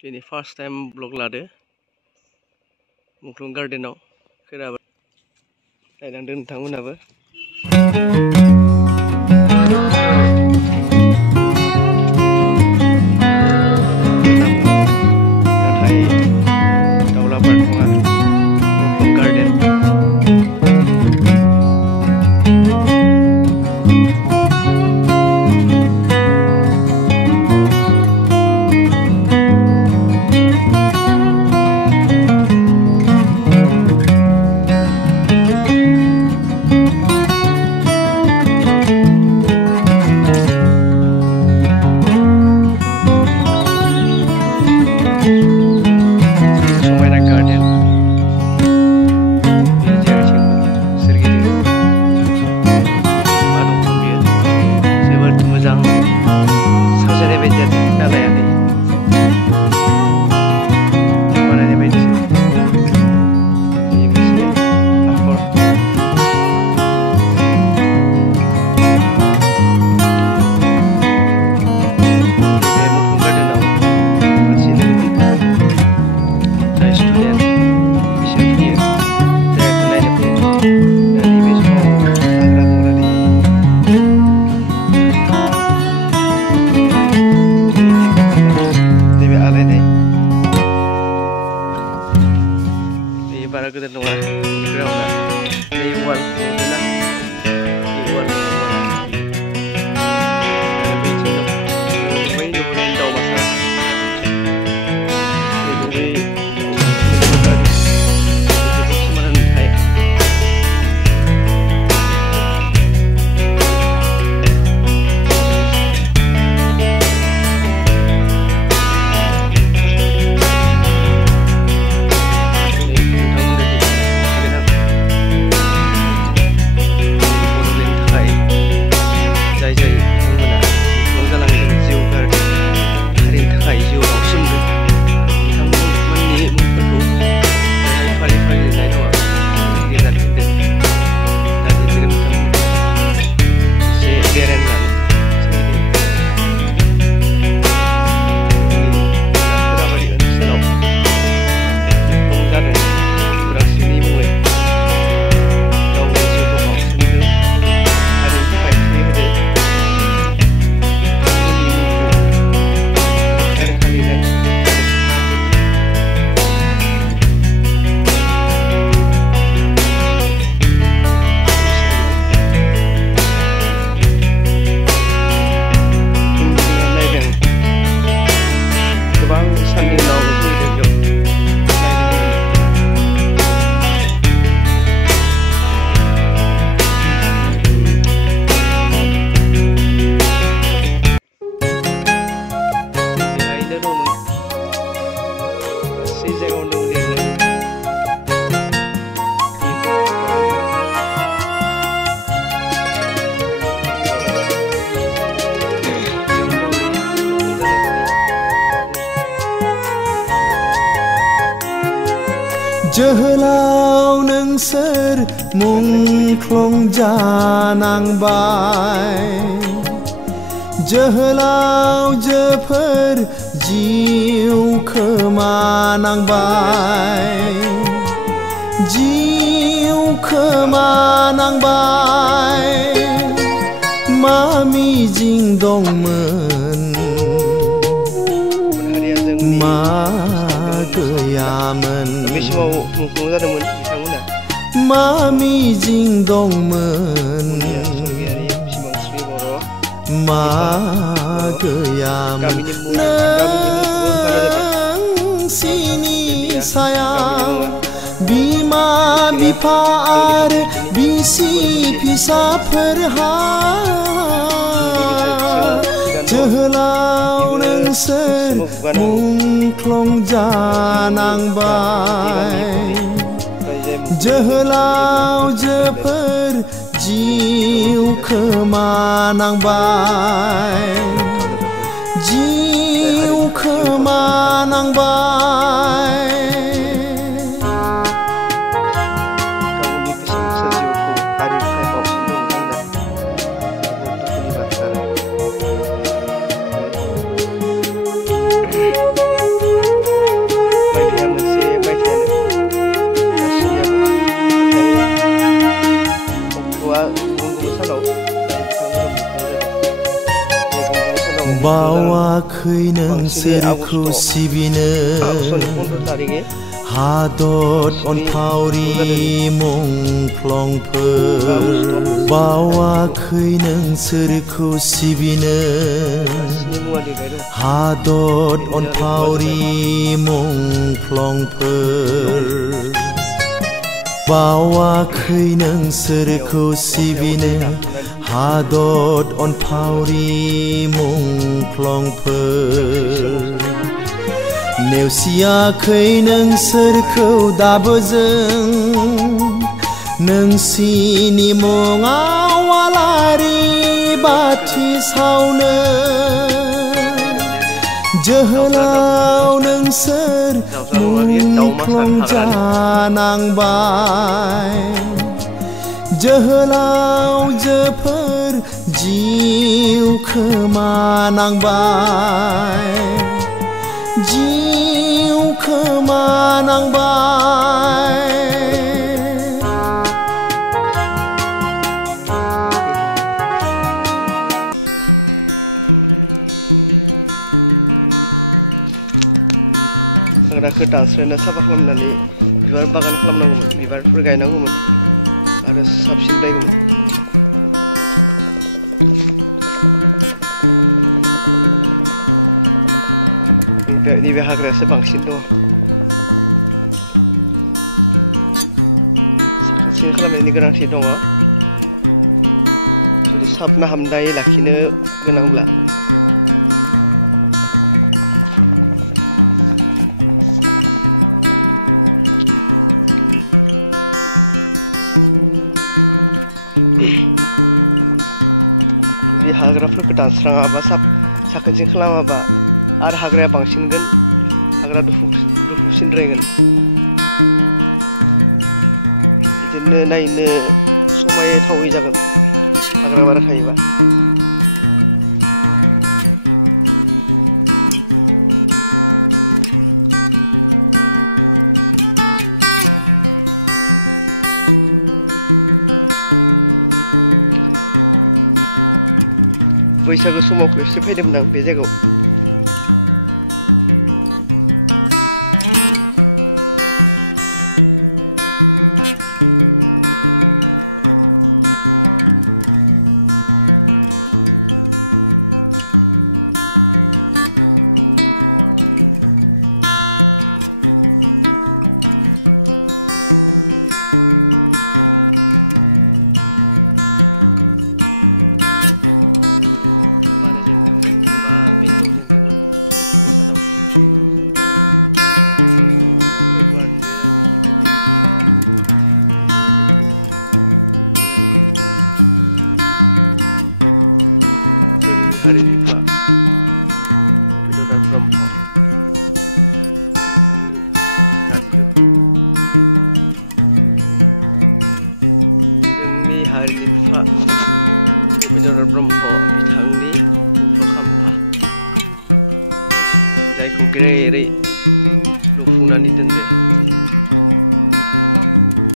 दिनै first time blog लादो मुख्लं गार्डेनाव खोनाबाय नायलांदों नोंथांमोनाबो। नाथाय दाउला पार्क नङा मुख्लं गार्डेन। साजायनाय बायदि दालायाखै बानायनाय बायदिसो बेयो मोनसे हाखर। नैबे मुख्लं गार्डेनाव मानसि लोगो मोनो जाय स्टुडेन्ट बिसोर फैयो जायगाखौ नायनो फैयो। दा नैबे समाव हाग्रा बंग्रा नैबे आलायनाय बे बारा गोदोर नङा ग्राउन्डआ नै वाल नुदोंना बे वाल आरो बैथिं दं बै नुहुरनाय दाउमासार बेखौ बै जोबोद समायना नुथाय। जाय बिथांमोना मुख्लं जालांदों जिउ गारदों हारिनि थाखाय जिउ बाउसोमदों बिथांमोननि मुंफोरखौ बेहाय फारि फारि लिरनाय दङ लिरनानै दोनदों। दा दिनै बिथांमोना एसे बेरायनानै जोंनि खोराबारि ओनसोलाव मुख्लं जादों उदांस्रिनि मुङै गावनि जिउखौ बाउसोमदों हारिनि थाखाय थै होदों। लिरनाय नायदों गोबां साननि उनाव फैदों बेयाव दंमोन गासै जायगायावनो लिरनाय जोहोलाव नोंसोर मुंख्लं जानांबाय जोहोलावजोफोर जिउ खोमानांबाय जिउ खोमानांबाय मा मिजिं दंमोन मा गैयामोन बे समाव मुंख्लं जादोंमोन बिथांमोना मा मिजिं दंमोन मा गैयामोन नोंसिनि सायाव बिमा बिफा आरो बिसि फिसाफोरहा जोहोलाव नोंसोर मुंख्लं जानांबाय जोहोलावजोफोर जिउ खोमानांबाय जिउ खोमानांबाय गावनि बेसेन गोसा जिउखौ हारिनि थाखाय बाउसोमदों बिथांमोना दुखुनि बाथ्रा। बावाखै नों सोरखौ सिबिनो आगष्टनि 15 तारिखै हादर अनफावरि मुंख्लंफोर बावाखै नों सोरखौ सिबिनो हादर अनफावरि मुंख्लंफोर बावाखै नों सोरखौ सिबिनो हादर अनफावरि मुंख्लंफोर नेवसियाखै नों सोरखौ दाबो जों नोंसिनि मुङाव आलारि बाथि सावनो जोहोलाव नोंसोर मुंख्लं जानांबाय जोहोलावजोफोर जिउ खोमानांबाय जिउ खोमानांबाय हाग्राखौ दानस्रायना साफा खालामनानै बिबार बागान खालामनांगौमोन बिबारफोर गायनांगौमोन आरो साबसिन जायोमोन नैबे हाग्रायासो बांसिन दङ साखोन सिखोन खालामनायनि गोनांथि दङ जुदि साबना हामनायै लाखिनो गोनांब्ला बे हाग्राफोरखौ दानस्राङाबा साखोन सिखोन खालामाबा आरो हाग्राया बांसिनगोन हाग्रा दुहुसिनद्रायगोन बिदिनो नायनो समायथावै जागोन हाग्रा बारा थायोबा बैसागो समाव खेबसे फैदोंमोन आं बे जायगायाव Hari